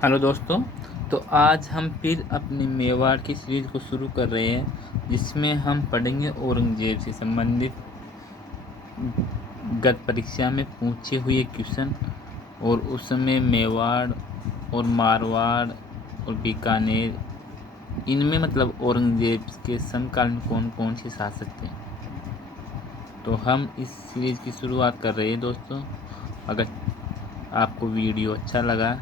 Hello दोस्तों। तो आज हम फिर अपनी मेवाड़ की सीरीज़ को शुरू कर रहे हैं, जिसमें हम पढ़ेंगे औरंगज़ेब से संबंधित गत परीक्षा में पूछे हुए क्वेश्चन। और उस समय मेवाड़ और मारवाड़ और बीकानेर, इनमें मतलब औरंगज़ेब के समकालीन कौन कौन से शासक थे। तो हम इस सीरीज़ की शुरुआत कर रहे हैं दोस्तों। अगर आपको वीडियो अच्छा लगा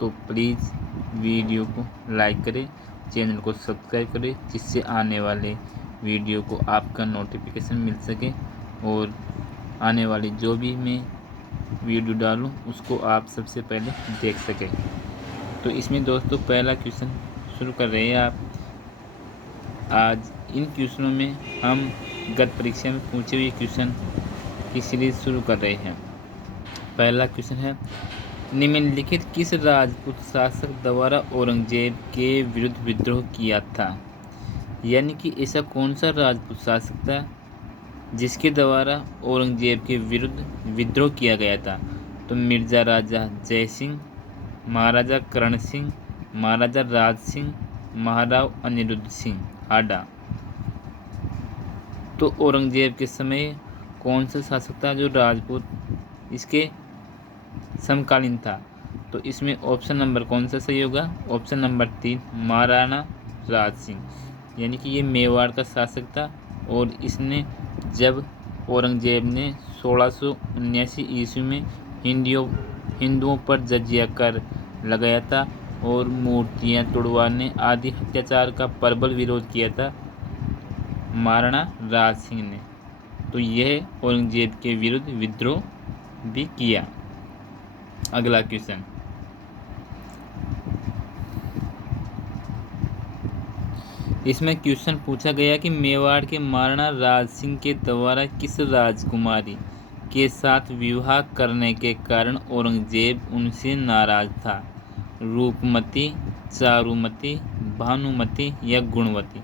तो प्लीज़ वीडियो को लाइक करें, चैनल को सब्सक्राइब करें, जिससे आने वाले वीडियो को आपका नोटिफिकेशन मिल सके और आने वाली जो भी मैं वीडियो डालूं उसको आप सबसे पहले देख सकें। तो इसमें दोस्तों पहला क्वेश्चन शुरू कर रहे हैं आप। आज इन क्वेश्चनों में हम गत परीक्षा में पूछे हुए क्वेश्चन की सीरीज शुरू कर रहे हैं। पहला क्वेश्चन है, निम्नलिखित किस राजपूत शासक द्वारा औरंगजेब के विरुद्ध विद्रोह किया था। यानी कि ऐसा कौन सा राजपूत शासक था जिसके द्वारा औरंगजेब के विरुद्ध विद्रोह किया गया था। तो मिर्जा राजा जय सिंह, महाराजा करण सिंह, महाराजा राज सिंह, महाराव अनिरुद्ध सिंह हाडा। तो औरंगजेब के समय कौन सा शासक था जो राजपूत इसके समकालीन था। तो इसमें ऑप्शन नंबर कौन सा सही होगा। Option number 3 Maharana Raj Singh. यानी कि ये मेवाड़ का शासक था और इसने जब औरंगजेब ने 1679 ईस्वी में हिंदुओं पर जजिया कर लगाया था और मूर्तियां तुड़वाने आदि अत्याचार का प्रबल विरोध किया था महाराणा राज सिंह ने, तो यह औरंगजेब के विरुद्ध विद्रोह भी किया। अगला क्वेश्चन, इसमें क्वेश्चन पूछा गया कि मेवाड़ के महाराणा राज सिंह के द्वारा किस राजकुमारी के साथ विवाह करने के कारण औरंगजेब उनसे नाराज था। रूपमती, चारुमती, भानुमती या गुणवती।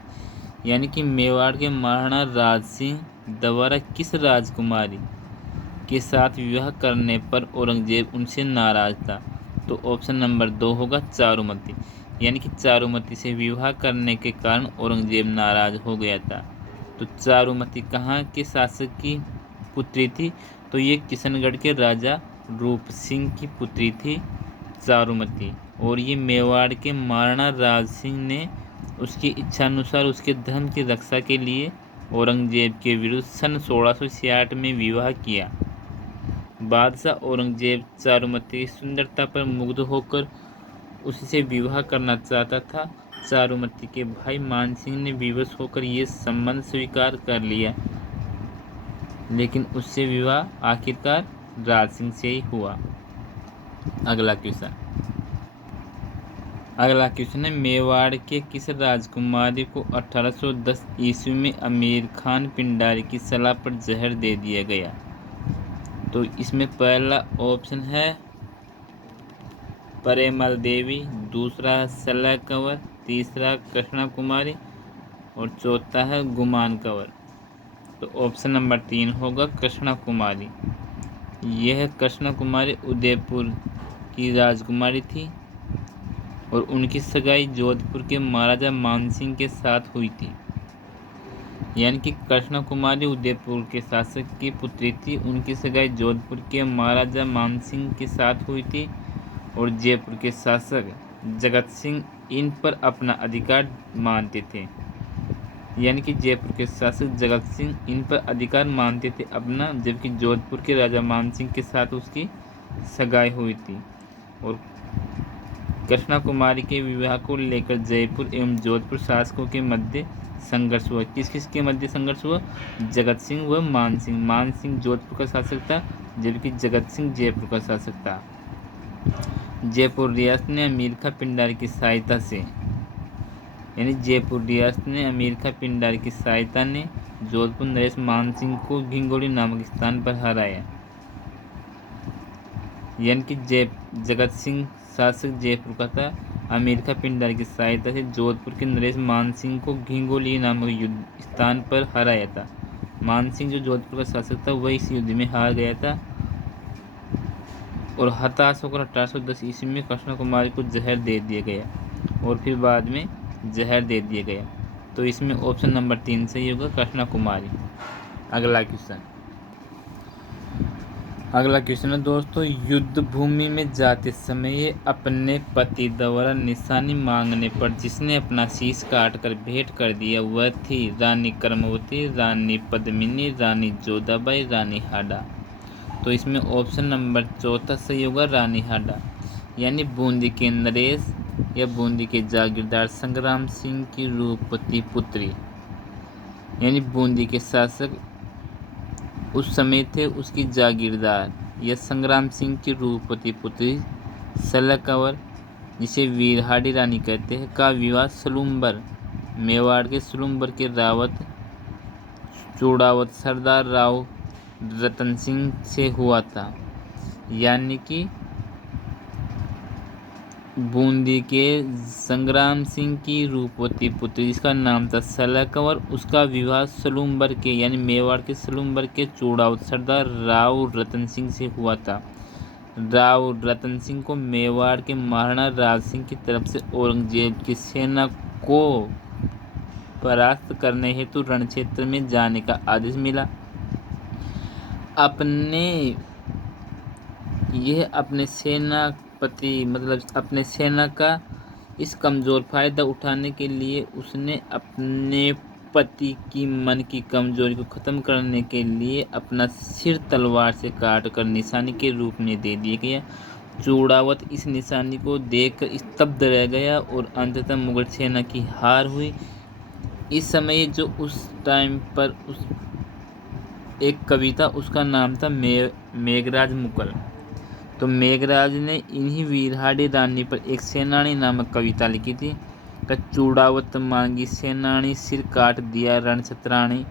यानी कि मेवाड़ के महाराणा राज सिंह द्वारा किस राजकुमारी के साथ विवाह करने पर औरंगजेब उनसे नाराज था। तो ऑप्शन नंबर 2 होगा चारुमती। यानी कि चारुमती से विवाह करने के कारण औरंगजेब नाराज हो गया था। तो चारुमती कहाँ के शासक की पुत्री थी। तो ये किशनगढ़ के राजा रूप सिंह की पुत्री थी चारुमती। और ये मेवाड़ के महाराणा राज सिंह ने उसकी इच्छानुसार उसके धर्म की रक्षा के लिए औरंगजेब के विरुद्ध सन 1666 में विवाह किया। बादशाह औरंगजेब चारुमती की सुंदरता पर मुग्ध होकर उससे विवाह करना चाहता था। चारुमती के भाई मानसिंह ने विवश होकर ये संबंध स्वीकार कर लिया, लेकिन उससे विवाह आखिरकार राज सिंह से ही हुआ। अगला क्वेश्चन है, मेवाड़ के किस राजकुमारी को 1810 ईस्वी में अमीर खान पिंडारी की सलाह पर जहर दे दिया गया। तो इसमें पहला ऑप्शन है परेमल देवी, दूसरा है सलह कंवर, तीसरा कृष्णा कुमारी और चौथा है गुमान कंवर। तो ऑप्शन नंबर 3 होगा कृष्णा कुमारी। यह कृष्णा कुमारी उदयपुर की राजकुमारी थी और उनकी सगाई जोधपुर के महाराजा मानसिंह के साथ हुई थी। यानी कि कृष्णा कुमारी उदयपुर के शासक की पुत्री थी, उनकी सगाई जोधपुर के महाराजा मानसिंह के साथ हुई थी और जयपुर के शासक जगत सिंह इन पर अपना अधिकार मानते थे। यानी कि जयपुर के शासक जगत सिंह इन पर अधिकार मानते थे अपना, जबकि जोधपुर के राजा मानसिंह के साथ उसकी सगाई हुई थी। और कृष्णा कुमारी के विवाह को लेकर जयपुर एवं जोधपुर शासकों के मध्य संघर्ष हुआ। किस किस के मध्य संघर्ष हुआ। जगत सिंह व मान सिंह। मान सिंह जोधपुर का शासक था, जबकि जगत सिंह जयपुर का शासक था। जयपुर रियासत ने अमीर खां पिंडारी की सहायता से, यानी जयपुर रियासत ने अमीर खां पिंडारी की सहायता ने जोधपुर नरेश मान सिंह को घिंगोली नामक स्थान पर हराया। यानी कि जगत सिंह शासक जयपुर का था, अमीर खां पिंडारी की सहायता से जोधपुर के नरेश मान सिंह को घिंगोली नामक युद्ध स्थान पर हराया था। मान सिंह जो जोधपुर का शासक था वह इस युद्ध में हार गया था। और हताश होकर 1810 ईस्वी में कृष्ण कुमारी को जहर दे दिया गया और फिर बाद में जहर दे दिया गया। तो इसमें ऑप्शन नंबर 3 सही होगा, कृष्ण कुमारी। अगला क्वेश्चन है दोस्तों, युद्ध भूमि में जाते समय अपने पति द्वारा निशानी मांगने पर जिसने अपना शीश काट कर भेंट कर दिया वह थी रानी कर्मवती, रानी पद्मिनी, रानी जोधाबाई, रानी हाडा। तो इसमें ऑप्शन नंबर 4 सही होगा, रानी हाडा। यानी बूंदी के नरेश या बूंदी के जागीरदार संग्राम सिंह की रूपवती पुत्री, यानी बूंदी के शासक उस समय थे उसकी जागीरदार या संग्राम सिंह की रूपवती पुत्री सलह कंवर, जिसे वीरहाडी रानी कहते हैं, का विवाह सलूम्बर, मेवाड़ के सलूम्बर के रावत चूड़ावत सरदार राव रतन सिंह से हुआ था। यानी कि बूंदी के संग्राम सिंह की रूपवती पुत्री जिसका नाम था सलह कंवर, उसका विवाह सलूम्बर के यानी मेवाड़ के सलूम्बर के चूड़ावत सरदार राव रतन सिंह से हुआ था। राव रतन सिंह को मेवाड़ के महाराणा राज सिंह की तरफ से औरंगजेब की सेना को परास्त करने हेतु रणक्षेत्र में जाने का आदेश मिला। अपने सेनापति मतलब अपने सेना का इस कमज़ोर फायदा उठाने के लिए उसने अपने पति की मन की कमजोरी को ख़त्म करने के लिए अपना सिर तलवार से काटकर निशानी के रूप में दे दिया गया। चूड़ावत इस निशानी को देखकर स्तब्ध रह गया और अंततः मुगल सेना की हार हुई। इस समय जो उस टाइम पर उस एक कविता उसका नाम था मेघराज मुगल। तो मेघराज ने इन्हीं वीरहाडी रानी पर एक सेनानी नामक कविता लिखी थी। चूड़ावत मांगी सेनानी सिर काट दिया रणछत्राणी।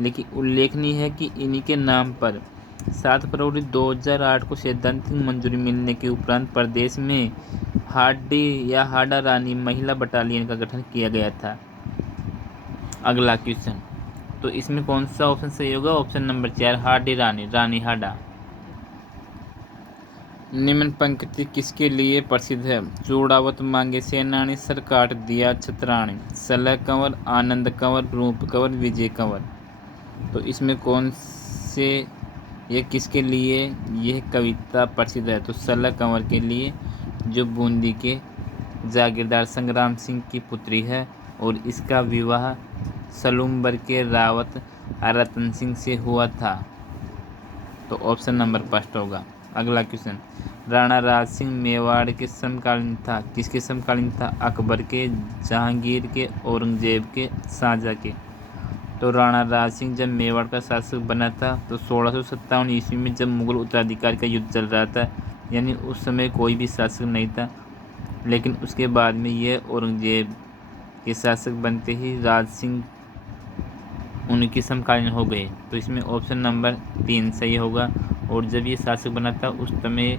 लेकिन उल्लेखनीय है कि इन्हीं के नाम पर 7 फरवरी 2008 को सैद्धांतिक मंजूरी मिलने के उपरांत प्रदेश में हाडी या हाडा रानी महिला बटालियन का गठन किया गया था। अगला क्वेश्चन, तो इसमें कौन सा ऑप्शन सही होगा? ऑप्शन नंबर 4 हाडी रानी, रानी हाडा। निम्न पंक्ति किसके लिए प्रसिद्ध है? चूड़ावत मांगे सेनानी सर काट दिया छत्राणी, सलह कंवर, आनंद कंवर, रूप कंवर, विजय कंवर। तो इसमें कौन से ये किसके लिए यह कविता प्रसिद्ध है? तो सलह कंवर के लिए, जो बूंदी के जागीरदार संग्राम सिंह की पुत्री है और इसका विवाह सलूम्बर के रावत रतन सिंह से हुआ था। तो ऑप्शन नंबर 5 होगा। अगला क्वेश्चन, राणा राज सिंह मेवाड़ के समकालीन था। किसके समकालीन था? अकबर के, जहांगीर के, औरंगजेब के, शाहजहाँ के। तो राणा राज सिंह जब मेवाड़ का शासक बना था तो 1657 ईस्वी में जब मुगल उत्तराधिकारी का युद्ध चल रहा था, यानी उस समय कोई भी शासक नहीं था। लेकिन उसके बाद में यह औरंगजेब के शासक बनते ही राज सिंह उनकी समकालीन हो गए। तो इसमें ऑप्शन नंबर 3 सही होगा। और जब ये शासक बना था उस समय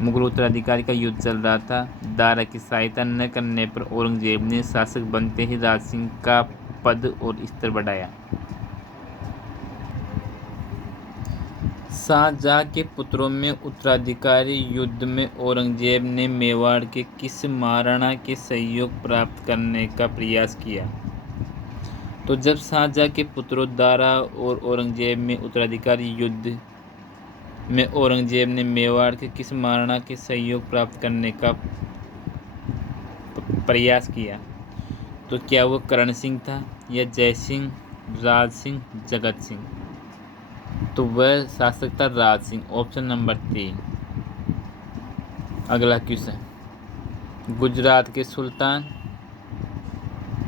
मुगल उत्तराधिकारी का युद्ध चल रहा था। दारा की सहायता न करने पर औरंगजेब ने शासक बनते ही राज सिंह का पद और स्तर बढ़ाया। शाहजहाँ के पुत्रों में उत्तराधिकारी युद्ध में औरंगजेब ने मेवाड़ के किस महाराणा के सहयोग प्राप्त करने का प्रयास किया? तो जब शाहजहाँ के पुत्रों दारा और औरंगजेब में उत्तराधिकारी युद्ध में औरंगजेब ने मेवाड़ के किस महाराणा के सहयोग प्राप्त करने का प्रयास किया? तो क्या वो करण सिंह था या जय सिंह, राज सिंह, जगत सिंह? तो वह शासक था राज सिंह, ऑप्शन नंबर 3। अगला क्वेश्चन, गुजरात के सुल्तान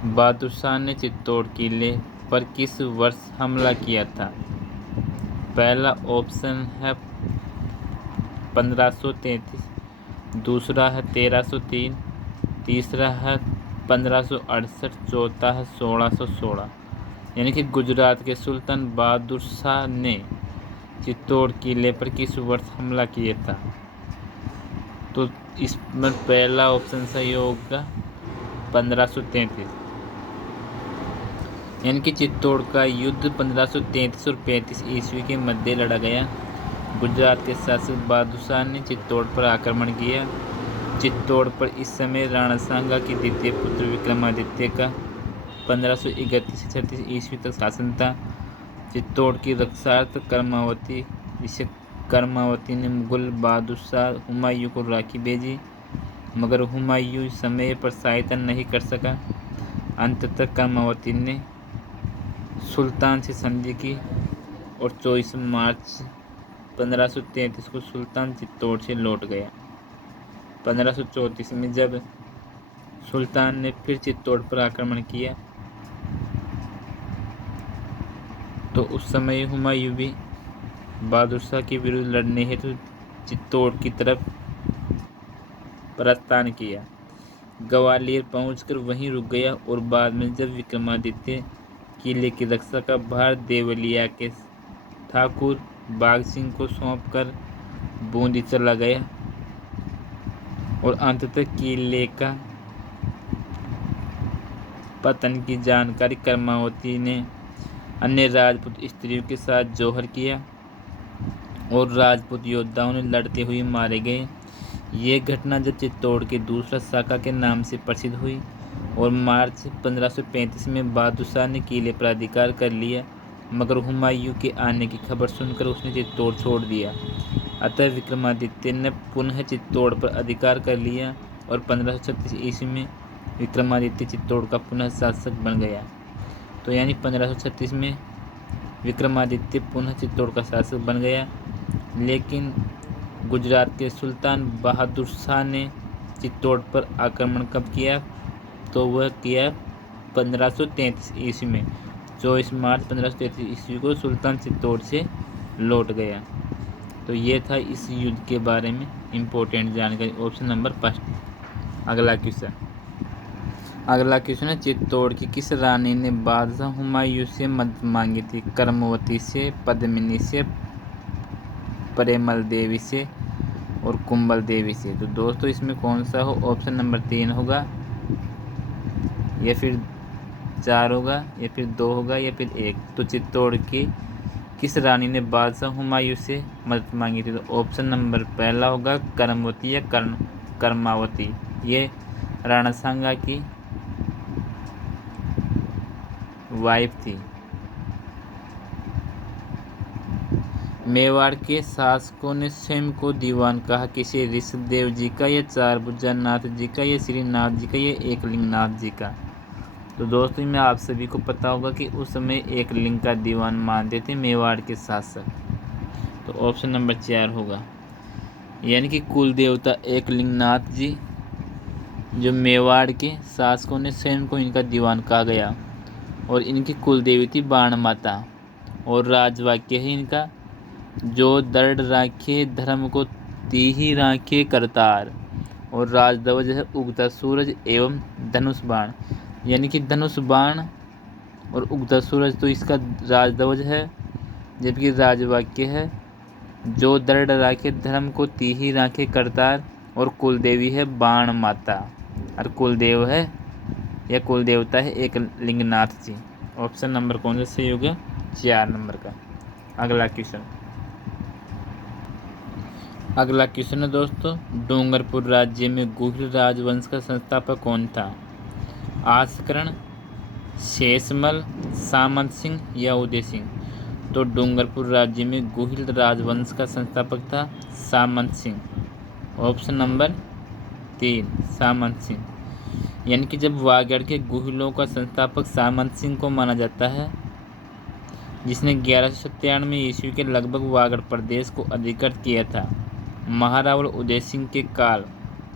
बहादुर शाह ने चित्तौड़ किले पर किस वर्ष हमला किया था? पहला ऑप्शन है 1533, दूसरा है 1303, तीसरा है 1568, चौथा है 1616। यानी कि गुजरात के सुल्तान बहादुर शाह ने चित्तौड़ किले पर किस वर्ष हमला किया था? तो इसमें पहला ऑप्शन सही होगा 1533। यानी कि चित्तौड़ का युद्ध 1533 और 35 ईस्वी के मध्य लड़ा गया। गुजरात के शासक बहादुर शाह ने चित्तौड़ पर आक्रमण किया। चित्तौड़ पर इस समय राणा सांगा के द्वितीय पुत्र विक्रमादित्य का 1531 से 36 ईस्वी तक शासन था। चित्तौड़ की रक्षार्थ कर्मावती ने मुगल बादशाह शाह हुमायूं को राखी भेजी, मगर हुमायूं समय पर सहायता नहीं कर सका। अंततः कर्मावती ने सुल्तान से संधि की और 24 मार्च 1533 को सुल्तान चित्तौड़ से लौट गया। 1534 में जब सुल्तान ने फिर चित्तौड़ पर आक्रमण किया तो उस समय हुमायूं भी बहादुर शाह के विरुद्ध लड़ने हेतु चित्तौड़ की तरफ प्रस्थान किया। ग्वालियर पहुंचकर वहीं रुक गया और बाद में जब विक्रमादित्य किले की रक्षा का भार देवलिया के ठाकुर बाघ सिंह को सौंपकर बूंदी चला गया और अंततः किले का पतन की जानकारी कर्मावती ने अन्य राजपूत स्त्रियों के साथ जौहर किया और राजपूत योद्धाओं ने लड़ते हुए मारे गए। ये घटना जब चित्तौड़ के दूसरा शाखा के नाम से प्रसिद्ध हुई और मार्च 1535 में बहादुर शाह ने किले पर अधिकार कर लिया, मगर हुमायूं के आने की खबर सुनकर उसने चित्तौड़ छोड़ दिया। अतः विक्रमादित्य ने पुनः चित्तौड़ पर अधिकार कर लिया और 1536 ईस्वी में विक्रमादित्य चित्तौड़ का पुनः शासक बन गया। तो यानी 1536 में विक्रमादित्य पुनः चित्तौड़ का शासक बन गया। लेकिन गुजरात के सुल्तान बहादुर शाह ने चित्तौड़ पर आक्रमण कब किया? तो वह किया 1533 ईस्वी में। 24 मार्च 1533 ईस्वी को सुल्तान चित्तौड़ से लौट गया। तो ये था इस युद्ध के बारे में इम्पोर्टेंट जानकारी। Option number 1। अगला क्वेश्चन है, चित्तौड़ की किस रानी ने बादशाह हुमायूं से मदद मांगी थी? कर्मवती से, पद्मिनी से, प्रेमल देवी से और कुंभल देवी से। तो दोस्तों इसमें कौन सा हो? ऑप्शन नंबर 3 होगा, या फिर 4 होगा, या फिर 2 होगा, या फिर 1। तो चित्तौड़ की किस रानी ने बादशाह हुमायूं से मदद मांगी थी? तो ऑप्शन नंबर 1 होगा कर्मवती या कर्मावती। ये राणा सांगा की वाइफ थी। मेवाड़ के शासकों ने स्वयं को दीवान कहा किसे? ऋषभदेव जी का, या चारभुजा नाथ जी का, या श्रीनाथ जी का, या एकलिंगनाथ जी का। तो दोस्तों में आप सभी को पता होगा कि उस समय एकलिंग का दीवान मानते थे मेवाड़ के शासक। तो ऑप्शन नंबर 4 होगा, यानी कि कुल देवता एकलिंगनाथ जी, जो मेवाड़ के शासकों ने स्वयं को इनका दीवान कहा गया, और इनकी कुल देवी थी बाण माता। और राजवाक्य है इनका, जो दृढ़ राखे धर्म को तीही राखे करतार। और राजध्वज है उगता सूरज एवं धनुष बाण, यानी कि धनुष बाण और उगता सूरज तो इसका राजध्वज है, जबकि राजवाक्य है जो दृढ़ राखे धर्म को तीही राखे करतार, और कुलदेवी है बाण माता, और कुलदेव है या कुल देवता है एकलिंगनाथ जी। ऑप्शन नंबर कौन सा सही होगा? 4 नंबर का। अगला क्वेश्चन है दोस्तों, डूंगरपुर राज्य में गुहिल राजवंश का संस्थापक कौन था? आसकरण, शेषमल, सामंत सिंह या उदय सिंह। तो डूंगरपुर राज्य में गुहिल राजवंश का संस्थापक था सामंत सिंह। ऑप्शन नंबर 3 सामंत सिंह। यानी कि जब वागड़ के गुहिलों का संस्थापक सामंत सिंह को माना जाता है, जिसने 1197 ईस्वी के लगभग वागड़ प्रदेश को अधिकृत किया था। महारावल उदय सिंह के काल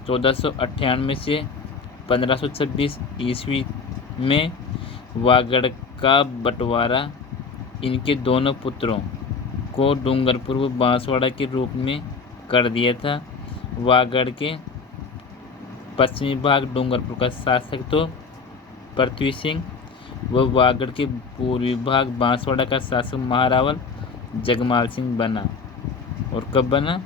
1498 से 1526 ईस्वी में वागड़ का बंटवारा इनके दोनों पुत्रों को डूंगरपुर व बांसवाड़ा के रूप में कर दिया था। वागड़ के पश्चिमी भाग डूंगरपुर का शासक तो पृथ्वी सिंह, व वागड़ के पूर्वी भाग बांसवाड़ा का शासक महारावल जगमाल सिंह बना। और कब बना?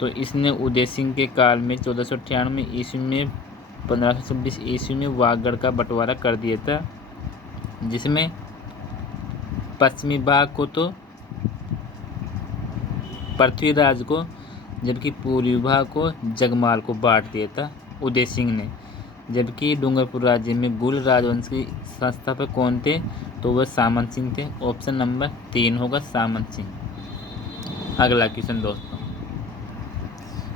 तो इसने उदय सिंह के काल में 1498 ईस्वी में 1526 ईस्वी में वागड़ का बंटवारा कर दिया था, जिसमें पश्चिमी भाग को तो पृथ्वीराज को, जबकि पूर्वी विभाग को जगमाल को बांट दिया था उदय सिंह ने। जबकि डूंगरपुर राज्य में गुल राजवंश के संस्थापक कौन थे? तो वह सामंत सिंह थे। ऑप्शन नंबर 3 होगा सामंत सिंह। अगला क्वेश्चन दोस्तों,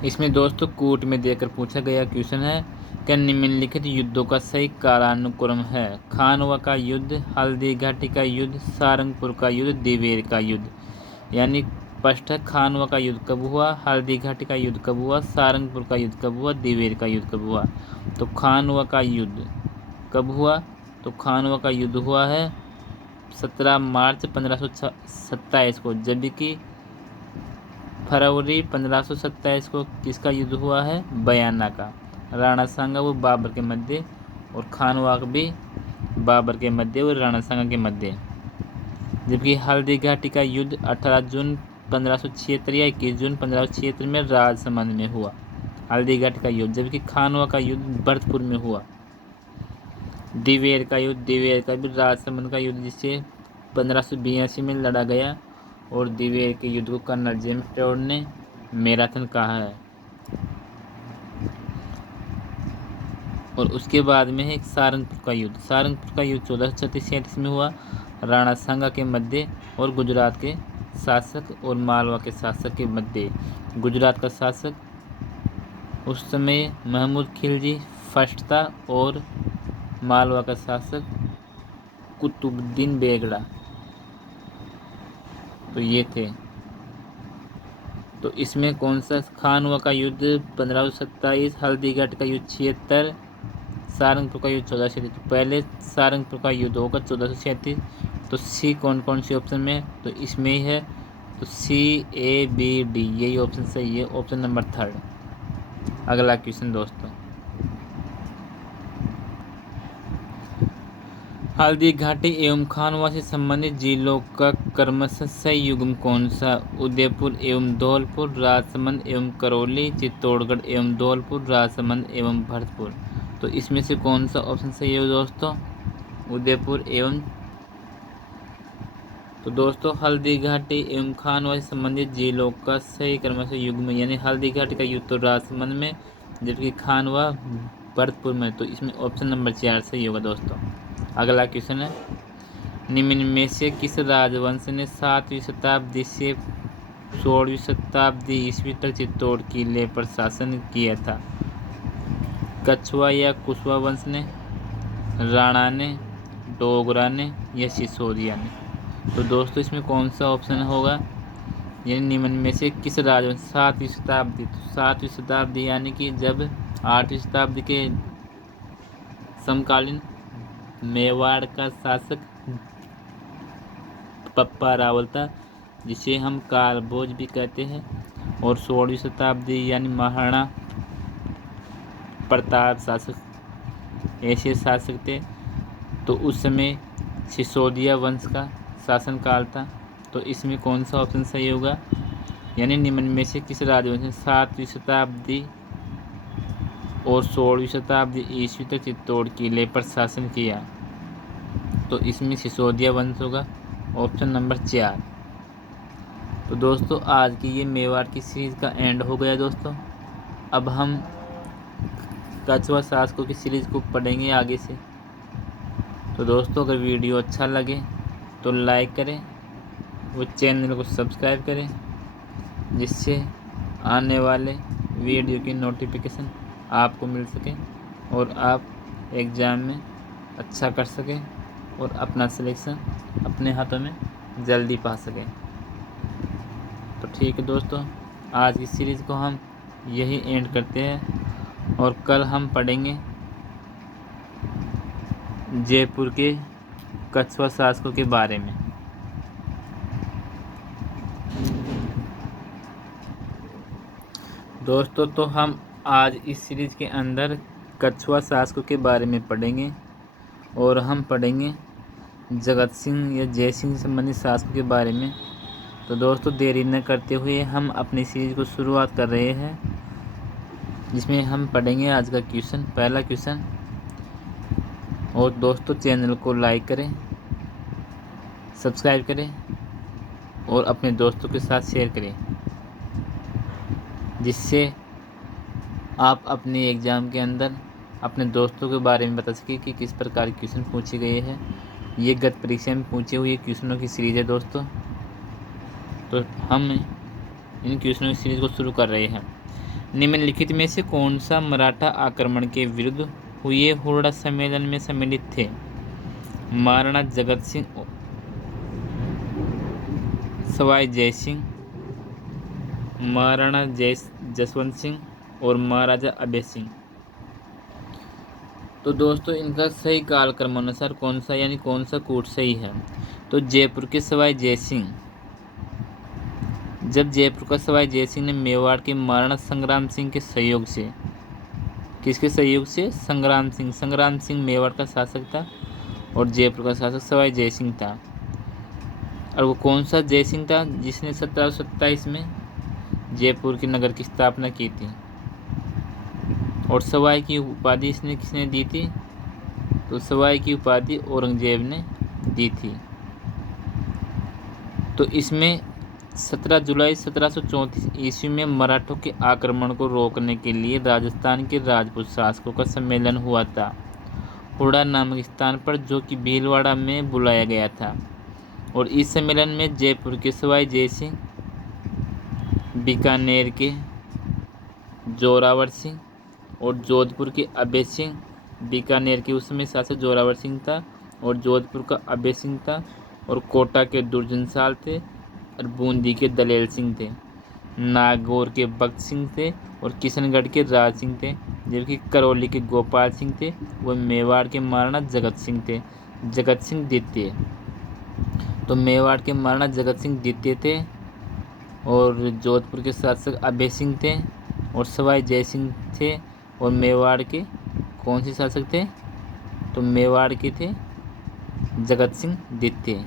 इसमें दोस्तों कूट में देकर पूछा गया क्वेश्चन है, क्या निम्नलिखित युद्धों का सही कालानुक्रम है? खानवा का युद्ध, हल्दी घाटी का युद्ध, सारंगपुर का युद्ध, दिवेर का युद्ध। यानी स्पष्ट है, खानवा का युद्ध कब हुआ, हल्दी घाटी का युद्ध कब हुआ, सारंगपुर का युद्ध कब हुआ, दिवेर का युद्ध कब हुआ। तो खानवा का युद्ध कब हुआ? तो खानवा का युद्ध हुआ है 17 मार्च 1527 को, जबकि फरवरी 1527 को किसका युद्ध हुआ है? बयाना का। राणा सांगा व बाबर के मध्य, और खानवा भी बाबर के मध्य और राणा सांगा के मध्य। जबकि हल्दी घाटी का युद्ध 18 जून 1576 या 21 जून 1576 में राजसमंद में हुआ, हल्दी घाटी का युद्ध। जबकि खानवा का युद्ध भरतपुर में हुआ। दिवेर का युद्ध, दिवेर का भी राजसमंद का युद्ध, जिसे 1582 में लड़ा गया, और दिवेर के युद्ध को कर्नल जेम्स टोड ने मैराथन कहा है। और उसके बाद में है सारंगपुर का युद्ध। सारंगपुर का युद्ध 1436 में हुआ, राणा सांगा के मध्य और गुजरात के शासक और मालवा के शासक के मध्य। गुजरात का शासक उस समय महमूद खिलजी फर्स्ट था, और मालवा का शासक कुतुबुद्दीन बेगड़ा। तो ये थे। तो इसमें कौन सा? खानवा का युद्ध 1527, हल्दीघाटी का युद्ध 76, सारंगपुर का युद्ध 1437। तो पहले सारंगपुर का युद्ध होगा 1437। तो सी कौन कौन से ऑप्शन में? तो इसमें ही है। तो CABD यही ऑप्शन सही है, ऑप्शन नंबर 3। अगला क्वेश्चन दोस्तों, हल्दी घाटी एवं खानवा से संबंधित जिलों का क्रमशः सही युग्म कौन सा? उदयपुर एवं धौलपुर, राजसमंद एवं करौली, चित्तौड़गढ़ एवं धौलपुर, राजसमंद एवं भरतपुर। तो इसमें से कौन सा ऑप्शन सही है दोस्तों? उदयपुर एवं। तो दोस्तों हल्दी घाटी एवं खानवा से संबंधित जिलों का सही क्रमशः युग्म, यानी हल्दी घाटी का युद्ध तो राजसमंद में, जबकि खानवा भरतपुर में। तो इसमें ऑप्शन नंबर 4 सही होगा दोस्तों। अगला क्वेश्चन है, निम्न में से किस राजवंश ने 7वीं शताब्दी से 16वीं शताब्दी ईस्वी तक चित्तौड़ किले पर शासन किया था? कछवा या कुशवा वंश ने, राणा ने, डोगरा ने या सिसोदिया ने? तो दोस्तों इसमें कौन सा ऑप्शन होगा? यानी निम्न में से किस राजवंश? 7वीं शताब्दी। तो 7वीं शताब्दी यानी कि जब 8वीं शताब्दी के समकालीन मेवाड़ का शासक पप्पा रावल था, जिसे हम कालभोज भी कहते हैं, और 16वीं शताब्दी यानी महाराणा प्रताप शासक ऐसे शासक थे। तो उस समय सिसोदिया वंश का शासनकाल था। तो इसमें कौन सा ऑप्शन सही होगा? यानी निम्न में से किस राजवंश ने 7वीं शताब्दी और 16वीं शताब्दी ईस्वी तक चित्तौड़ किले पर शासन किया? तो इसमें सिसोदिया वंश होगा, ऑप्शन नंबर 4। तो दोस्तों आज की ये मेवाड़ की सीरीज़ का एंड हो गया दोस्तों। अब हम कछवा शासकों की सीरीज़ को पढ़ेंगे आगे से। तो दोस्तों अगर वीडियो अच्छा लगे तो लाइक करें, वो चैनल को सब्सक्राइब करें, जिससे आने वाले वीडियो की नोटिफिकेशन आपको मिल सके और आप एग्ज़ाम में अच्छा कर सकें और अपना सिलेक्शन अपने हाथों में जल्दी पा सकें। तो ठीक है दोस्तों, आज की सीरीज़ को हम यही एंड करते हैं, और कल हम पढ़ेंगे जयपुर के कछवा शासकों के बारे में। दोस्तों तो हम आज इस सीरीज़ के अंदर कछवा शासकों के बारे में पढ़ेंगे, और हम पढ़ेंगे जगत सिंह या जय सिंह से संबंधित शासकों के बारे में। तो दोस्तों देरी न करते हुए हम अपनी सीरीज़ को शुरुआत कर रहे हैं, जिसमें हम पढ़ेंगे आज का क्वेश्चन, पहला क्वेश्चन। और दोस्तों चैनल को लाइक करें, सब्सक्राइब करें और अपने दोस्तों के साथ शेयर करें। जिससे आप अपने एग्ज़ाम के अंदर अपने दोस्तों के बारे में बता सकें कि किस प्रकार के क्वेश्चन पूछे गए हैं। ये गत परीक्षा में पूछे हुए क्वेश्चनों की सीरीज़ है दोस्तों। तो हम इन क्वेश्चनों की सीरीज़ को शुरू कर रहे हैं। निम्नलिखित में से कौन सा मराठा आक्रमण के विरुद्ध हुए हुरडा सम्मेलन में सम्मिलित थे? महाराणा जगत सिंह, सवाई जय सिंह, महाराणा जसवंत सिंह और महाराजा अभय सिंह। तो दोस्तों इनका सही कालक्रम अनुसार कौन सा यानी कौन सा कूट सही है? तो जयपुर के सवाई जय सिंह, जब जयपुर का सवाई जय सिंह ने मेवाड़ के महाराणा संग्राम सिंह के सहयोग से, किसके सहयोग से? संग्राम सिंह मेवाड़ का शासक था और जयपुर का शासक सवाई जय सिंह था। और वो कौन सा जय सिंह था जिसने 1727 में जयपुर के नगर की स्थापना की थी? और सवाई की उपाधि इसने किसने दी थी? तो सवाई की उपाधि औरंगजेब ने दी थी। तो इसमें 17 जुलाई 1734 ईस्वी में मराठों के आक्रमण को रोकने के लिए राजस्थान के राजपूत शासकों का सम्मेलन हुआ था हुरडा नामक स्थान पर, जो कि भीलवाड़ा में बुलाया गया था। और इस सम्मेलन में जयपुर के सवाई जय सिंह, बीकानेर के जोरावर सिंह और जोधपुर के अभय सिंह, बीकानेर के उस समय शासक जोरावर सिंह था और जोधपुर का अभय सिंह था, और कोटा के दुर्जनसाल थे और बूंदी के दलेल सिंह थे, नागौर के भक्त सिंह थे और किशनगढ़ के राज सिंह थे, जबकि करौली के गोपाल सिंह थे, वह मेवाड़ के महाराणा जगत सिंह थे, जगत सिंह द्वितीय। तो मेवाड़ के महाराणा जगत सिंह द्वितीय थे और जोधपुर के शासक अभय सिंह थे और सवाई जय सिंह थे, और मेवाड़ के कौन से शासक थे? तो मेवाड़ के थे जगत सिंह द्वितीय।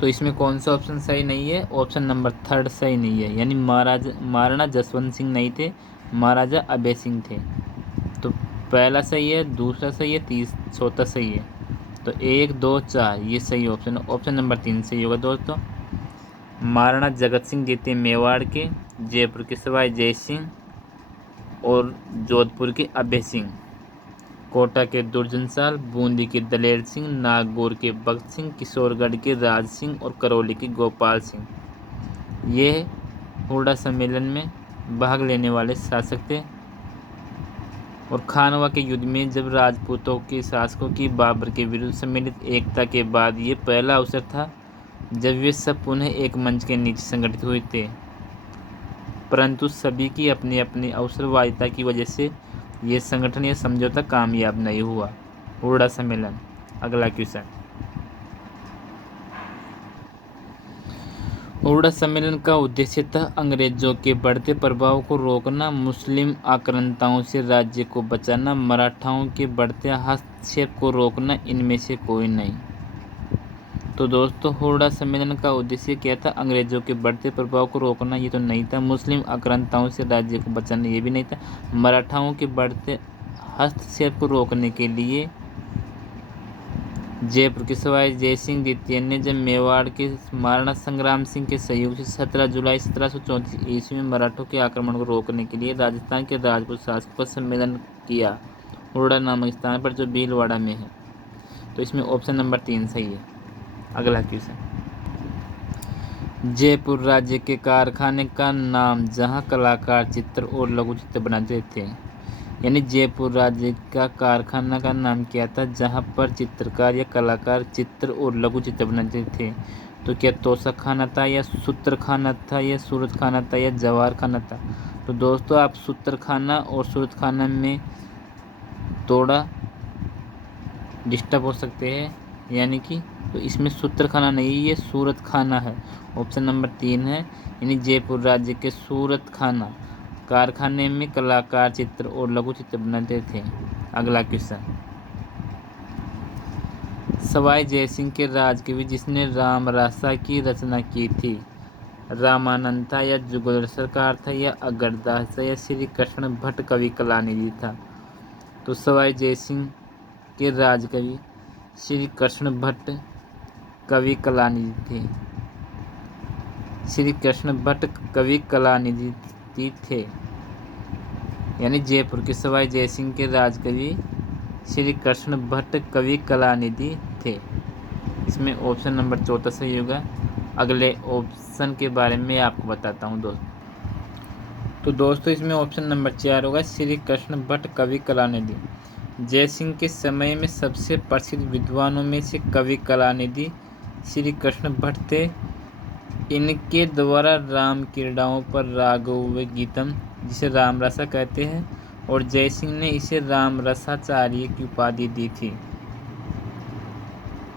तो इसमें कौन सा ऑप्शन सही नहीं है? ऑप्शन नंबर 3 सही नहीं है, यानी महाराणा जसवंत सिंह नहीं थे, महाराजा अभय सिंह थे। तो पहला सही है, दूसरा सही है, चौथा सही है। तो 1, 2, 4 ये सही ऑप्शन है। ऑप्शन नंबर 3 सही होगा दोस्तों। महाराणा जगत सिंह द्वितीय मेवाड़ के, जयपुर के सवाई जय सिंह और जोधपुर के अभय सिंह, कोटा के दुर्जनसाल, बूंदी के दलेर सिंह, नागौर के भक्त सिंह, किशोरगढ़ के राज सिंह और करौली के गोपाल सिंह, ये हुरडा सम्मेलन में भाग लेने वाले शासक थे। और खानवा के युद्ध में जब राजपूतों के शासकों की बाबर के विरुद्ध सम्मिलित एकता के बाद ये पहला अवसर था जब वे सब पुनः एक मंच के नीचे संगठित हुए थे, परंतु सभी की अपनी अपनी अवसरवादिता की वजह से ये संगठन या समझौता कामयाब नहीं हुआ। हुरडा सम्मेलन। अगला क्वेश्चन, हुरडा सम्मेलन का उद्देश्य था अंग्रेजों के बढ़ते प्रभाव को रोकना, मुस्लिम आक्रांताओं से राज्य को बचाना, मराठाओं के बढ़ते हस्तक्षेप को रोकना, इनमें से कोई नहीं। तो दोस्तों हुरडा सम्मेलन का उद्देश्य क्या था? अंग्रेजों के बढ़ते प्रभाव को रोकना, ये तो नहीं था। मुस्लिम आक्रांताओं से राज्य को बचाना, ये भी नहीं था। मराठाओं के बढ़ते हस्तक्षेप को रोकने के लिए जयपुर के सवाई जय सिंह द्वितीय ने जब मेवाड़ के महाराणा संग्राम सिंह के सहयोग से 17 जुलाई 1734 ईस्वी में मराठों के आक्रमण को रोकने के लिए राजस्थान के राजपूत शासकों का सम्मेलन किया हुरडा नामक स्थान पर, जो भीलवाड़ा में है। तो इसमें ऑप्शन नंबर 3 सही है। अगला क्वेश्चन, जयपुर राज्य के कारखाने का नाम जहां कलाकार चित्र और लघु चित्र बनाते थे, यानी जयपुर राज्य का कारखाना का नाम क्या था जहां पर चित्रकार या कलाकार चित्र और लघु चित्र बनाते थे? तो क्या तोशक खाना था, या सूत्र खाना था, या सूरत खाना था, या जवाहर खाना था? तो दोस्तों आप सूत्र खाना और सूरत खाना में थोड़ा डिस्टर्ब हो सकते हैं, यानी कि तो इसमें सूत्र खाना नहीं, ये सूरत खाना है। ऑप्शन नंबर 3 है, यानी जयपुर राज्य के सूरत खाना कारखाने में कलाकार चित्र और लघु चित्र बनाते थे। अगला क्वेश्चन, सवाई जयसिंह के राजकवि जिसने रामरासा की रचना की थी, रामानंद था, या जुगल सरकार था, या अगरदास था, या श्री कृष्ण भट्ट कवि कलानिधि था? तो सवाई जयसिंह के राजकवि श्री कृष्ण भट्ट कवि कलानिधि थे। श्री कृष्ण भट्ट कवि कलानिधि थे। यानी जयपुर के सवाई जयसिंह के राजकवि श्री कृष्ण भट्ट कवि कलानिधि थे। इसमें ऑप्शन नंबर चौथा सही होगा। अगले ऑप्शन के बारे में आपको बताता हूँ दोस्तों। तो दोस्तों इसमें ऑप्शन नंबर 4 होगा श्री कृष्ण भट्ट कवि कलानिधि। जयसिंह के समय में सबसे प्रसिद्ध विद्वानों में से कवि कलानिधि श्री कृष्ण भट्ट थे। इनके द्वारा राम क्रीड़ाओं पर राघव गीतम, जिसे राम रसा कहते हैं, और जयसिंह ने इसे राम रसाचार्य की उपाधि दी थी।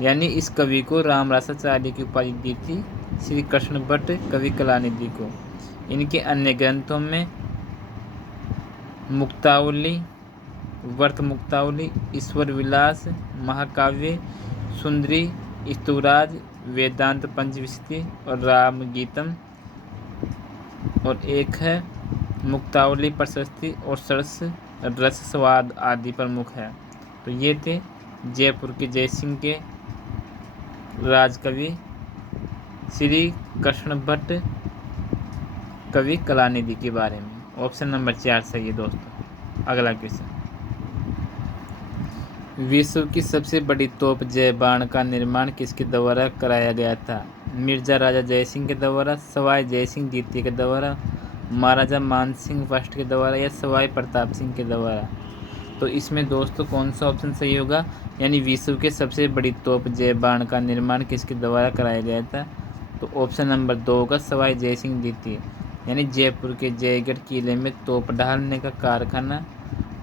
यानी इस कवि को राम रसाचार्य की उपाधि दी थी श्री कृष्ण भट्ट कवि कलानिधि को। इनके अन्य ग्रंथों में मुक्तावली, वर्त मुक्तावली, ईश्वर विलास, महाकाव्य, सुंदरी, स्तुराज, वेदांत पंचविंशति और राम गीतम, और एक है मुक्तावली प्रशस्ति और सरस रस स्वाद आदि प्रमुख है। तो ये थे जयपुर के जयसिंह के राजकवि श्री कृष्ण भट्ट कवि कलानिधि के बारे में। ऑप्शन नंबर 4 सही है दोस्तों। अगला क्वेश्चन, विश्व की सबसे बड़ी तोप जय बाण का निर्माण किसके द्वारा कराया गया था? मिर्जा राजा जयसिंह के द्वारा, सवाई जयसिंह द्वितीय के द्वारा, महाराजा मानसिंह फर्स्ट के द्वारा, या सवाई प्रताप सिंह के द्वारा? तो इसमें दोस्तों कौन सा ऑप्शन सही होगा? यानी विश्व के सबसे बड़ी तोप जय बाण का निर्माण किसके द्वारा कराया गया था? तो ऑप्शन नंबर 2 होगा सवाई जयसिंह द्वितीय। यानी जयपुर के जयगढ़ किले में तोप ढालने का कारखाना,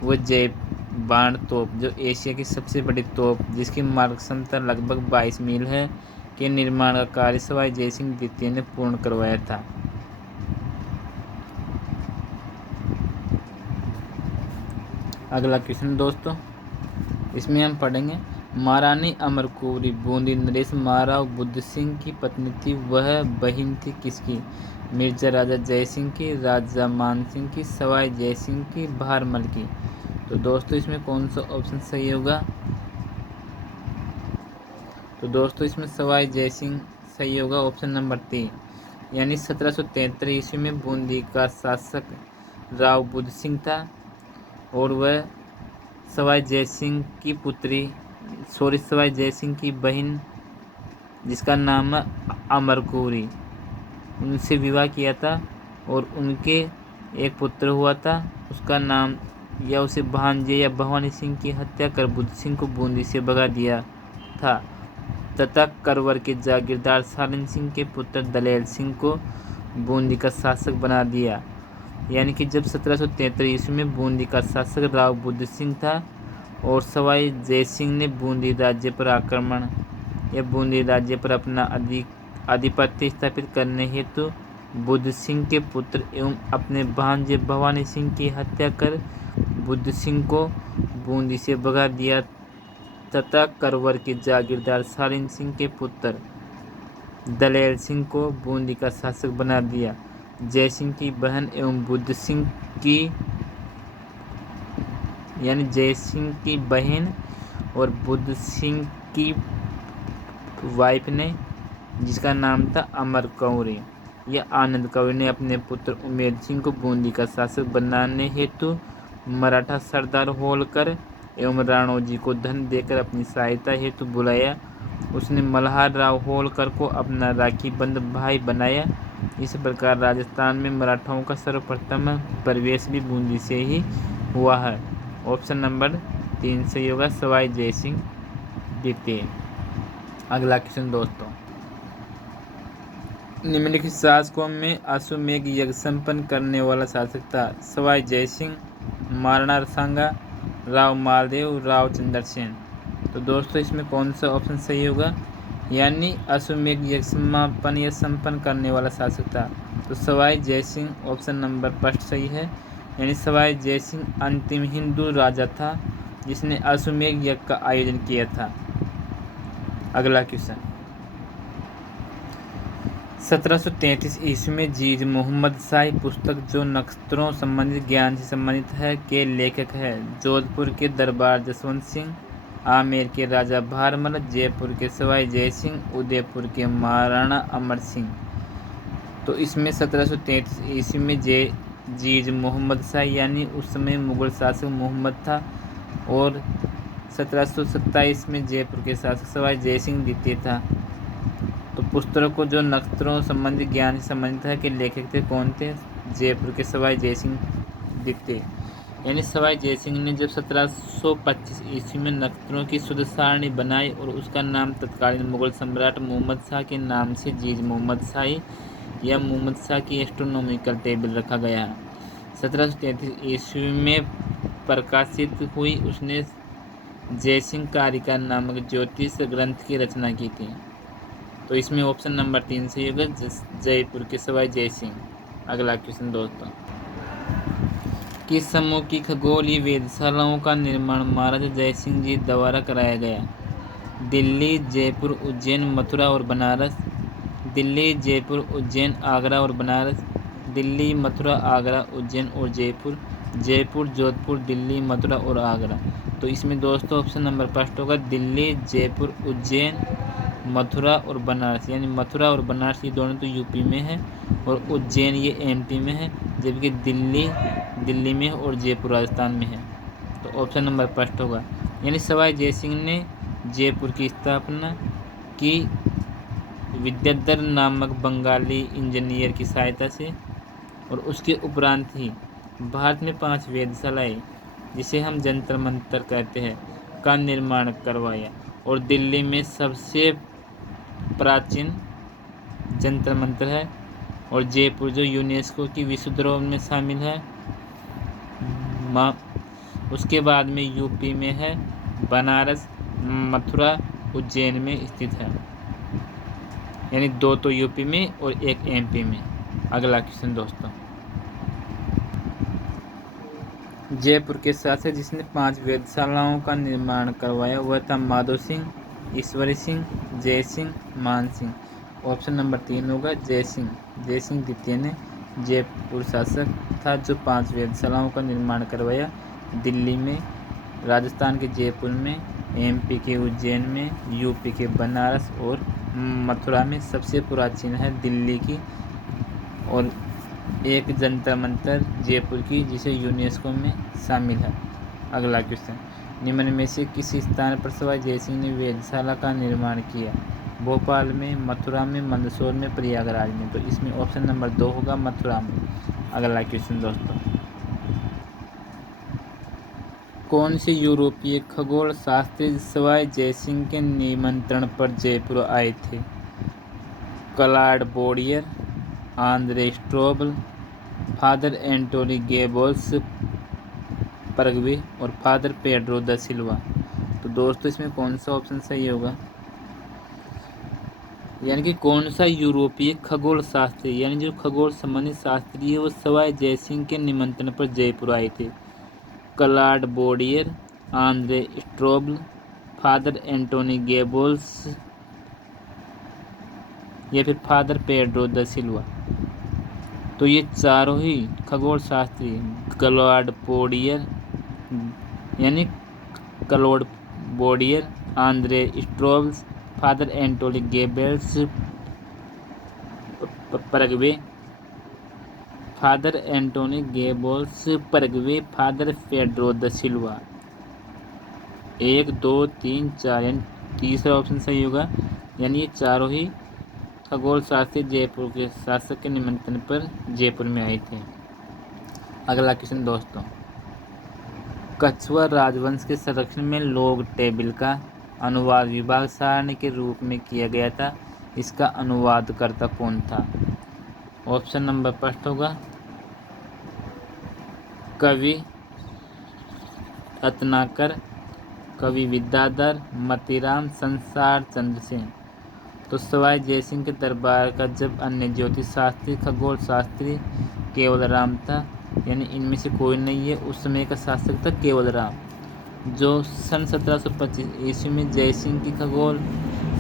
वो जय बाण तोप, जो एशिया की सबसे बड़ी तोप जिसकी मारक क्षमता लगभग 22 मील है, के निर्माण का कार्य सवाई जयसिंह द्वितीय ने पूर्ण करवाया था। अगला क्वेश्चन दोस्तों, इसमें हम पढ़ेंगे महारानी अमरकौरी बूंदी नरेश महाराव बुद्ध सिंह की पत्नी थी। वह बहन थी किसकी? मिर्जा राजा जयसिंह की, राजा मान सिंह की, सवाई जयसिंह की, बहारमल की? तो दोस्तों इसमें कौन सा ऑप्शन सही होगा? तो दोस्तों इसमें सवाई जयसिंह सही होगा, ऑप्शन नंबर 3। यानी 1773 ईस्वी में बूंदी का शासक राव बुद्ध सिंह था और वह सवाई जयसिंह की सवाई जयसिंह की बहन जिसका नाम है अमरकौरी, उनसे विवाह किया था और उनके एक पुत्र हुआ था। उसका नाम या उसे भांजे या भवानी सिंह की हत्या कर बुद्ध सिंह को बूंदी से भगा दिया था तथा करवर के जागीरदार सालन सिंह के पुत्र दलेल सिंह को बूंदी का शासक बना दिया। यानी कि जब 1773 ईस्वी में बूंदी का शासक राव बुद्ध सिंह था और सवाई जयसिंह ने बूंदी राज्य पर आक्रमण या बूंदी राज्य पर अपना आधिपत्य स्थापित करने हेतु बुद्ध सिंह के पुत्र एवं अपने भांजे भवानी सिंह की हत्या कर बुद्ध सिंह को बूंदी से भगा दिया तथा करवर के जागीरदार सालिन सिंह के पुत्र दलेल सिंह को बूंदी का शासक बना दिया। जयसिंह की बहन एवं बुद्ध सिंह की यानी जयसिंह की बहन और बुद्ध सिंह की वाइफ ने, जिसका नाम था अमरकौरी या आनंद कौरी ने, अपने पुत्र उमेद सिंह को बूंदी का शासक बनाने हेतु मराठा सरदार होलकर एवं राणोजी को धन देकर अपनी सहायता हेतु बुलाया। उसने मल्हार राव होलकर को अपना राखी बंद भाई बनाया। इस प्रकार राजस्थान में मराठाओं का सर्वप्रथम प्रवेश भी बूंदी से ही हुआ है। ऑप्शन नंबर 3 सही होगा, सवाई जयसिंह द्वितीय। अगला क्वेश्चन दोस्तों, निम्नलिखित शासकों में अश्वमेध यज्ञ संपन्न करने वाला शासक था? सवाई जयसिंह, महाराणा सांगा, राव मालदेव, राव चंद्रसेन? तो दोस्तों इसमें कौन सा ऑप्शन सही होगा? यानी अश्वमेध यज्ञ समापन या संपन्न करने वाला शासक था। तो सवाई जयसिंह ऑप्शन नंबर 1 सही है। यानी सवाई जयसिंह अंतिम हिंदू राजा था जिसने अश्वमेध यज्ञ का आयोजन किया था। अगला क्वेश्चन, 1733 ईस्वी में जीज मोहम्मद शाही पुस्तक जो नक्षत्रों संबंधित ज्ञान से संबंधित है के लेखक है? जोधपुर के दरबार जसवंत सिंह, आमेर के राजा बहारमल, जयपुर के सवाई जयसिंह, उदयपुर के महाराणा अमर सिंह? तो इसमें 1733 ईस्वी में जीज मोहम्मद शाह यानी उस समय मुग़ल शासक मोहम्मद था, और 1727 में जयपुर के शासक सवाई जयसिंह द्वितीय था। तो पुस्तकों को जो नक्षत्रों संबंधी ज्ञान से संबंधित है कि लेखक थे कौन थे? जयपुर के सवाई जयसिंह द्वितीय। यानी सवाई जयसिंह ने जब 1725 ईस्वी में नक्षत्रों की शुद्ध सारणी बनाई और उसका नाम तत्कालीन मुगल सम्राट मोहम्मद शाह के नाम से जीज मोहम्मद शाही या मोहम्मद शाह की एस्ट्रोनॉमिकल टेबल रखा गया। 1733 ईस्वी में प्रकाशित हुई उसने जयसिंह कारिका नामक ज्योतिष ग्रंथ की रचना की थी। तो इसमें ऑप्शन नंबर 3 सही होगा, जयपुर के सवाई जयसिंह। अगला क्वेश्चन दोस्तों, किस समूह की खगोलीय वेधशालाओं का निर्माण महाराजा जयसिंह जी द्वारा कराया गया? दिल्ली, जयपुर, उज्जैन, मथुरा और बनारस। दिल्ली, जयपुर, उज्जैन, आगरा और बनारस। दिल्ली, मथुरा, आगरा, उज्जैन और जयपुर। जयपुर, जोधपुर, दिल्ली, मथुरा और आगरा। तो इसमें दोस्तों ऑप्शन नंबर फर्स्ट होगा दिल्ली, जयपुर, उज्जैन, मथुरा और बनारस। यानी मथुरा और बनारस ये दोनों तो यूपी में है और उज्जैन ये एमपी में है, जबकि दिल्ली में और जयपुर राजस्थान में है। तो ऑप्शन नंबर फर्स्ट होगा। यानी सवाई जयसिंह ने जयपुर की स्थापना की विद्याधर नामक बंगाली इंजीनियर की सहायता से, और उसके उपरांत ही भारत में 5 वेधशालाएँ जिसे हम जंतर मंतर कहते हैं का निर्माण करवाया, और दिल्ली में सबसे प्राचीन जंतर मंतर है, और जयपुर जो यूनेस्को की विश्व धरोहर में शामिल है। उसके बाद में यूपी में है, बनारस, मथुरा, उज्जैन में स्थित है। यानी 2 तो यूपी में और 1 एमपी में। अगला क्वेश्चन दोस्तों, जयपुर के शासक जिसने 5 वेधशालाओं का निर्माण करवाया वह था माधो सिंह, ईश्वरी सिंह, जय सिंह, मान सिंह। ऑप्शन नंबर 3 होगा जयसिंह द्वितीय ने जयपुर शासक था जो 5 वेधशालाओं का निर्माण करवाया। दिल्ली में, राजस्थान के जयपुर में, एमपी के उज्जैन में, यूपी के बनारस और मथुरा में। सबसे प्राचीन है दिल्ली की, और एक जंतर मंतर जयपुर की जिसे यूनेस्को में शामिल है। अगला क्वेश्चन, निम्न में से किस स्थान पर सवाई जयसिंह ने वेधशाला का निर्माण किया? भोपाल में, मथुरा में, मंदसौर में, प्रयागराज में। तो इसमें ऑप्शन नंबर 2 होगा मथुरा में। अगला क्वेश्चन दोस्तों, कौन से यूरोपीय खगोल शास्त्री सवाई जयसिंह के निमंत्रण पर जयपुर आए थे? Claude Boudier, Andre स्ट्रोबल, father Antony गेबोल्स परग्वे और फादर पेड्रो द सिल्वा। तो दोस्तों इसमें कौन सा ऑप्शन सही होगा? यानी कि कौन सा यूरोपीय खगोल शास्त्री यानी जो खगोल संबंधित शास्त्री है वो सवाई जयसिंह के निमंत्रण पर जयपुर आए थे? Claude Boudier, Andre स्ट्रोबल, father Antony गेबोल्स या फिर फादर पेड्रो द सिल्वा। तो ये चारों ही खगोल शास्त्री Claude Boudier, Andre Strobl, Father Anthony Gabelsperger, Father Pedro da Silva. 1, 2, 3, 4 यानी तीसरा ऑप्शन सही होगा। यानी ये चारों ही खगोल शास्त्री जयपुर के शासक के निमंत्रण पर जयपुर में आए थे। अगला क्वेश्चन दोस्तों, कछुआ राजवंश के संरक्षण में लॉग टेबल का अनुवाद विभाग सारणी के रूप में किया गया था। इसका अनुवादकर्ता कौन था? ऑप्शन नंबर फर्स्ट होगा कवि रत्नाकर, कवि विद्याधर, मतीराम, संसार चंद्र सेन। तो सवाई जयसिंह के दरबार का जब अन्य ज्योतिष शास्त्री खगोल शास्त्री केवल राम था, यानी इनमें से कोई नहीं है। उस समय का शासक था केवल राम, जो सन 1725 ईस्वी में जयसिंह की खगोल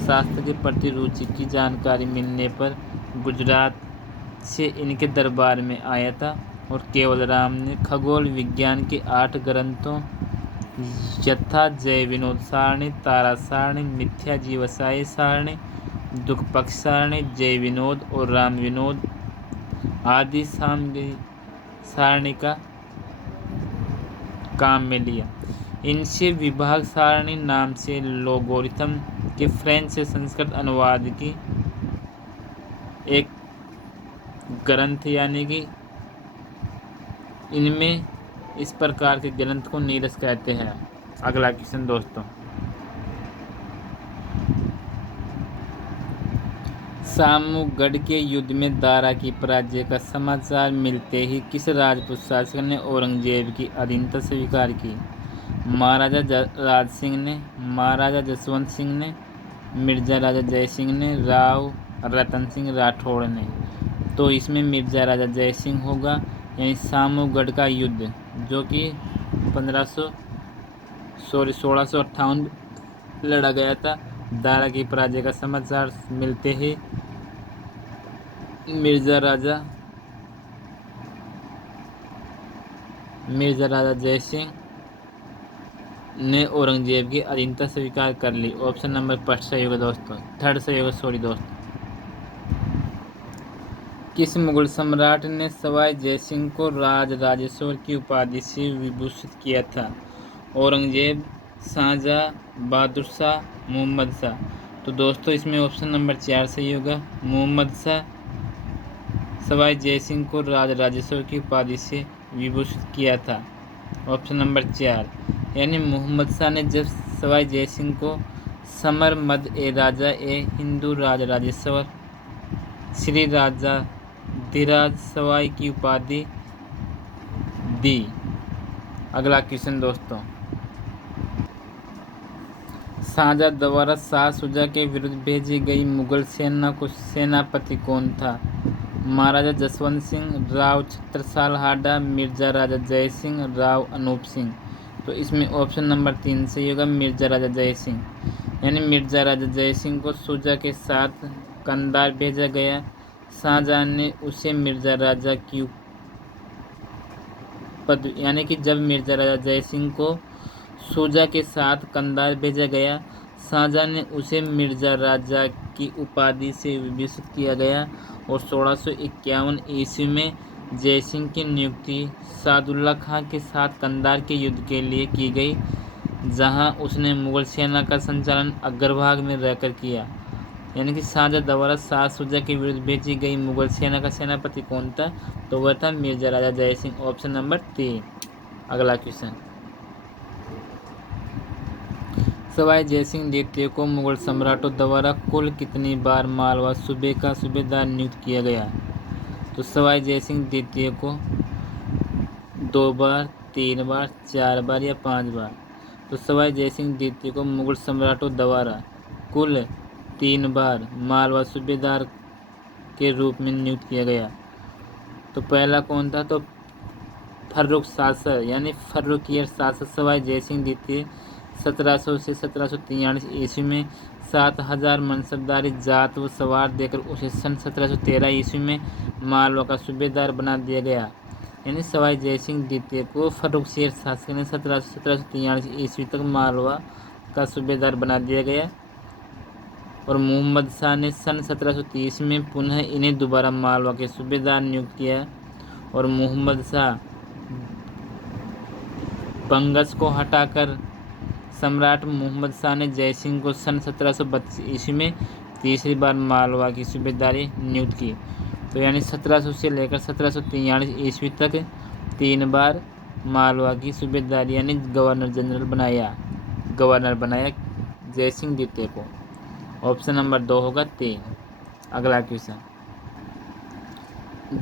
शास्त्र के प्रति रुचि की जानकारी मिलने पर गुजरात से इनके दरबार में आया था, और केवल राम ने खगोल विज्ञान के 8 ग्रंथों यथा जय विनोद सारणी, तारा सारणी, मिथ्या जीवसाई सारणी, दुख पक्ष सारणी, जय विनोद और राम विनोद आदि सारणी का काम में लिया। इनसे विभाग सारणी नाम से लोगोरिथम के फ्रेंच से संस्कृत अनुवाद की एक ग्रंथ यानी कि इनमें इस प्रकार के ग्रंथ को नीरस कहते हैं। अगला क्वेश्चन दोस्तों, सामूगढ़ के युद्ध में दारा की पराजय का समाचार मिलते ही किस राजपूत शासक ने औरंगजेब की अधीनता स्वीकार की? महाराजा राज सिंह ने, महाराजा जसवंत सिंह ने, मिर्जा राजा जय सिंह ने, राव रतन सिंह राठौड़ ने। तो इसमें मिर्जा राजा जय सिंह होगा, यानी सामूगढ़ का युद्ध जो कि 1658 लड़ा गया था। दारा की पराजय का समाचार मिलते ही मिर्जा राजा जय सिंह ने औरंगजेब की अधीनता स्वीकार कर ली। ऑप्शन नंबर फर्स्ट सही होगा दोस्तों, थर्ड सही होगा, सॉरी दोस्तों। किस मुगल सम्राट ने सवाई जयसिंह को राज राजेश्वर की उपाधि से विभूषित किया था? औरंगजेब, शाहजहां, बहादुर शाह, मोहम्मद शाह। तो दोस्तों इसमें ऑप्शन नंबर 4 सही होगा, मोहम्मद शाह सवाई जयसिंह को राज राजेश्वर की उपाधि से विभूषित किया था। ऑप्शन नंबर 4, यानी मोहम्मद शाह ने जब सवाई जयसिंह को समर मद ए राजा ए हिंदू राज राजेश्वर श्री राजा धीराज सवाई की उपाधि दी। अगला क्वेश्चन दोस्तों, शाहजहां द्वारा शाह शुजा के विरुद्ध भेजी गई मुगल सेना को सेनापति कौन था? महाराजा जसवंत सिंह, राव छत्रसाल हाडा, मिर्जा राजा जय सिंह, राव अनूप सिंह। तो इसमें ऑप्शन नंबर 3 सही होगा, मिर्जा राजा जय सिंह। यानी मिर्जा राजा जय सिंह को शुजा के साथ कंधार भेजा गया। शाहजहां ने उसे मिर्जा राजा की पद, यानी कि जब मिर्जा राजा जय सिंह को शुजा के साथ कंधार भेजा गया, शाहजहां ने उसे मिर्जा राजा की उपाधि से विभूषित किया गया और 1651 ईस्वी में जयसिंह की नियुक्ति सादुल्ला खां के साथ कंधार के युद्ध के लिए की गई, जहां उसने मुगल सेना का संचालन अग्रभाग में रहकर किया। यानी कि शाहजहां द्वारा शाह शुजा के विरुद्ध भेजी गई मुगल सेना का सेनापति कौन था? तो वह था मिर्जा राजा जय सिंह। Option number 3। अगला क्वेश्चन, सवाई जयसिंह द्वितीय को मुगल सम्राटों द्वारा कुल कितनी बार मालवा सूबे का सूबेदार नियुक्त किया गया? तो सवाई जयसिंह द्वितीय को 2 बार, 3 बार, 4 बार या 5 बार। तो सवाई जयसिंह द्वितीय को मुगल सम्राटों द्वारा कुल 3 बार मालवा सूबेदार के रूप में नियुक्त किया गया। तो पहला कौन था? तो फर्रुख शासक यानी फर्रुखियर शासक सवाई जयसिंह द्वितीय 1700 से 1743 ईस्वी में 7000 मनसबदारी जात व सवार देकर उसे सन 1713 ईस्वी में मालवा का सूबेदार बना दिया गया। यानी सवाई जयसिंह द्वितीय को फर्रुखशियर शासक ने 1743 ईस्वी तक मालवा का सूबेदार बना दिया गया और मोहम्मद शाह ने सन 1730 में पुनः इन्हें दोबारा मालवा के सूबेदार नियुक्त किया और मोहम्मद शाह बंगस को हटाकर सम्राट मोहम्मद शाह ने जयसिंह को सन 1732 ईस्वी में तीसरी बार मालवा की सूबेदारी नियुक्त की। तो यानी 1700 से लेकर 1743 ईस्वी तक 3 बार मालवा की सूबेदारी यानी गवर्नर बनाया जयसिंह द्वितीय को। ऑप्शन नंबर 2 होगा 3। अगला क्वेश्चन,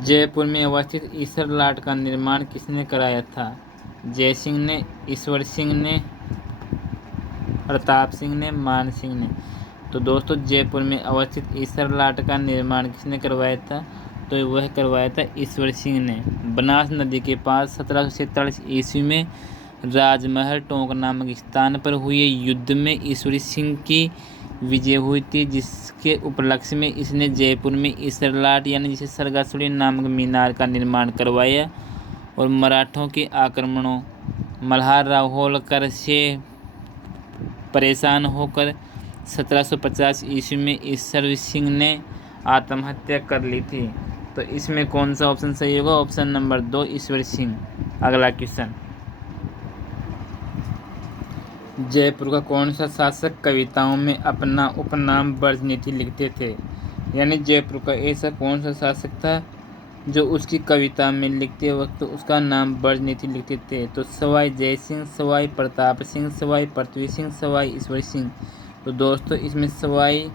जयपुर में अवस्थित ईसर लाट का निर्माण किसने कराया था? जयसिंह ने, ईश्वर सिंह ने, प्रताप सिंह ने, मान सिंह ने। तो दोस्तों जयपुर में अवस्थित ईसर लाट का निर्माण किसने करवाया था? तो वह करवाया था ईश्वर सिंह ने। बनास नदी के पास 1747 ईस्वी में राजमहल टोंक नामक स्थान पर हुए युद्ध में ईश्वरी सिंह की विजय हुई थी, जिसके उपलक्ष्य में इसने जयपुर में ईसर लाट यानी जिसे सरगासुरी नामक मीनार का निर्माण करवाया और मराठों के आक्रमणों मल्हार राव होलकर से परेशान होकर 1750 ईस्वी में ईश्वर सिंह ने आत्महत्या कर ली थी। तो इसमें कौन सा ऑप्शन सही होगा? Option number 2 Ishwar Singh. अगला क्वेश्चन, जयपुर का कौन सा शासक कविताओं में अपना उपनाम ब्रजनीति लिखते थे? यानी जयपुर का ऐसा कौन सा शासक था जो उसकी कविता में लिखते वक्त उसका नाम ब्रजनीति लिखते थे? तो सवाई जय सिंह, सवाई प्रताप सिंह, सवाई पृथ्वी सिंह, सवाई ईश्वर सिंह। तो दोस्तों इसमें सवाई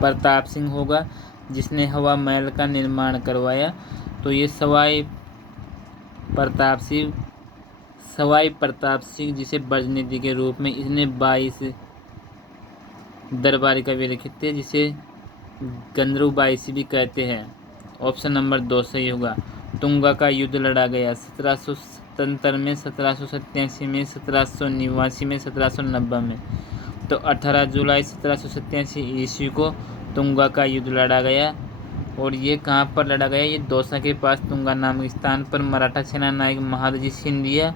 प्रताप सिंह होगा, जिसने हवा महल का निर्माण करवाया। तो ये सवाई प्रताप सिंह जिसे ब्रजनीति के रूप में इसने 22 दरबारी कवि लिखे थे, जिसे गंधर्व 22 भी कहते हैं। ऑप्शन नंबर 2 सही होगा। तुंगा का युद्ध लड़ा गया 1777 में, 1787 में, 1789 में, 1790 में। तो 18 जुलाई 1787 ईस्वी को तुंगा का युद्ध लड़ा गया। और ये कहाँ पर लड़ा गया? ये दौसा के पास तुंगा नामक स्थान पर मराठा सेना नायक महादजी सिंधिया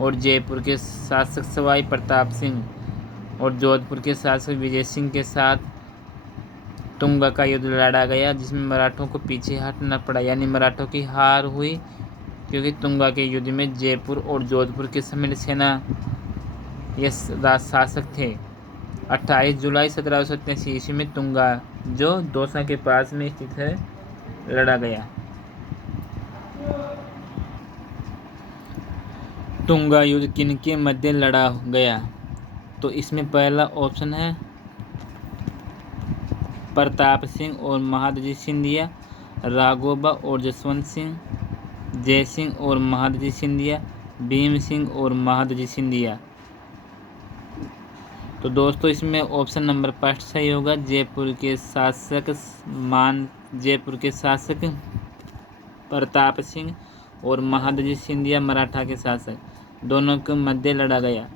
और जयपुर के शासक सवाई प्रताप सिंह और जोधपुर के शासक विजय सिंह के साथ तुंगा का युद्ध लड़ा गया, जिसमें मराठों को पीछे हटना पड़ा, यानी मराठों की हार हुई, क्योंकि तुंगा के युद्ध में जयपुर और जोधपुर के सम्मिलित सेना ये शासक थे। 28 जुलाई 1787 ईस्वी में तुंगा, जो दौसा के पास में स्थित है, लड़ा गया। तुंगा युद्ध किनके मध्य लड़ा गया? तो इसमें पहला ऑप्शन है प्रताप सिंह और महादजी सिंधिया, राघोबा और जसवंत सिंह, जय सिंह और महादजी सिंधिया, भीम सिंह और महादजी सिंधिया। तो दोस्तों इसमें ऑप्शन नंबर 5 सही होगा। जयपुर के शासक प्रताप सिंह और महादजी सिंधिया मराठा के शासक, दोनों के मध्य लड़ा गया।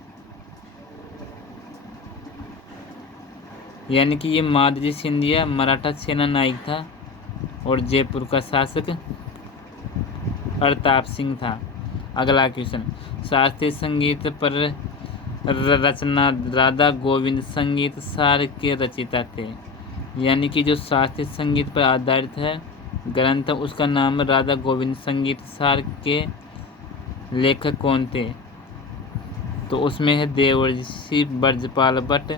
यानी कि ये महादजी सिंधिया मराठा सेना नायक था और जयपुर का शासक प्रताप सिंह था। अगला क्वेश्चन, शास्त्रीय संगीत पर रचना राधा गोविंद संगीत सार के रचयिता थे। यानी कि जो शास्त्रीय संगीत पर आधारित है ग्रंथ, उसका नाम राधा गोविंद संगीत सार के लेखक कौन थे? तो उसमें है देवर्षि ब्रजपाल भट्ट,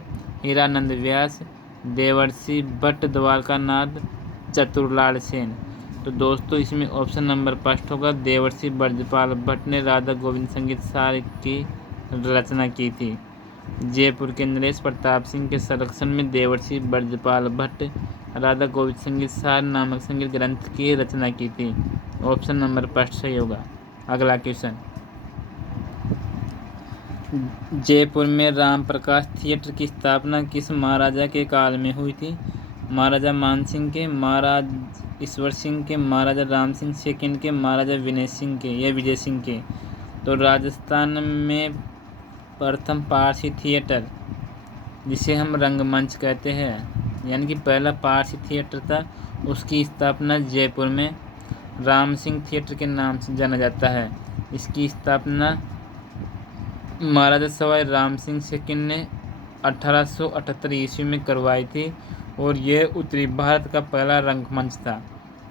हीरानंद व्यास, देवर्षि भट्ट द्वारकानाथ, चतुरलाल सेन। तो दोस्तों इसमें ऑप्शन नंबर 5 होगा। देवर्षि ब्रजपाल भट्ट ने राधा गोविंद संगीत सार की रचना की थी। जयपुर के नरेश प्रताप सिंह के संरक्षण में देवर्षि ब्रजपाल भट्ट राधा गोविंद संगीत सार नामक संगीत ग्रंथ की रचना की थी। ऑप्शन नंबर 5 सही होगा। अगला क्वेश्चन, जयपुर में राम प्रकाश थिएटर की स्थापना किस महाराजा के काल में हुई थी? महाराजा मानसिंह के, महाराज ईश्वर सिंह के, महाराजा राम सिंह सेकंड के, महाराजा विनय सिंह के या विजय सिंह के। तो राजस्थान में प्रथम पारसी थिएटर, जिसे हम रंगमंच कहते हैं, यानी कि पहला पारसी थिएटर था, उसकी स्थापना जयपुर में राम सिंह थिएटर के नाम से जाना जाता है। इसकी स्थापना महाराजा सवाई राम सिंह सेकंड ने 1878 ईस्वी में करवाई थी और यह उत्तरी भारत का पहला रंगमंच था,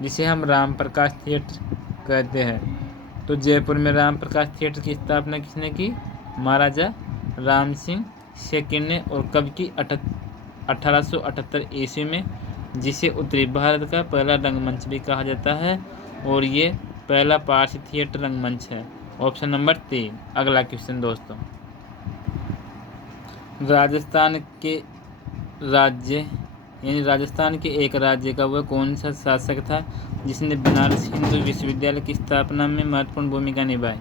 जिसे हम राम प्रकाश थिएटर कहते हैं। तो जयपुर में राम प्रकाश थिएटर की स्थापना किसने की? महाराजा राम सिंह सेकंड ने, और कब की? 1878 ईस्वी में, जिसे उत्तरी भारत का पहला रंगमंच भी कहा जाता है और ये पहला पारसी थिएटर रंगमंच है। Option number 3। अगला क्वेश्चन दोस्तों, राजस्थान के एक राज्य का वह कौन सा शासक था जिसने बनारस हिंदू विश्वविद्यालय की स्थापना में महत्वपूर्ण भूमिका निभाई?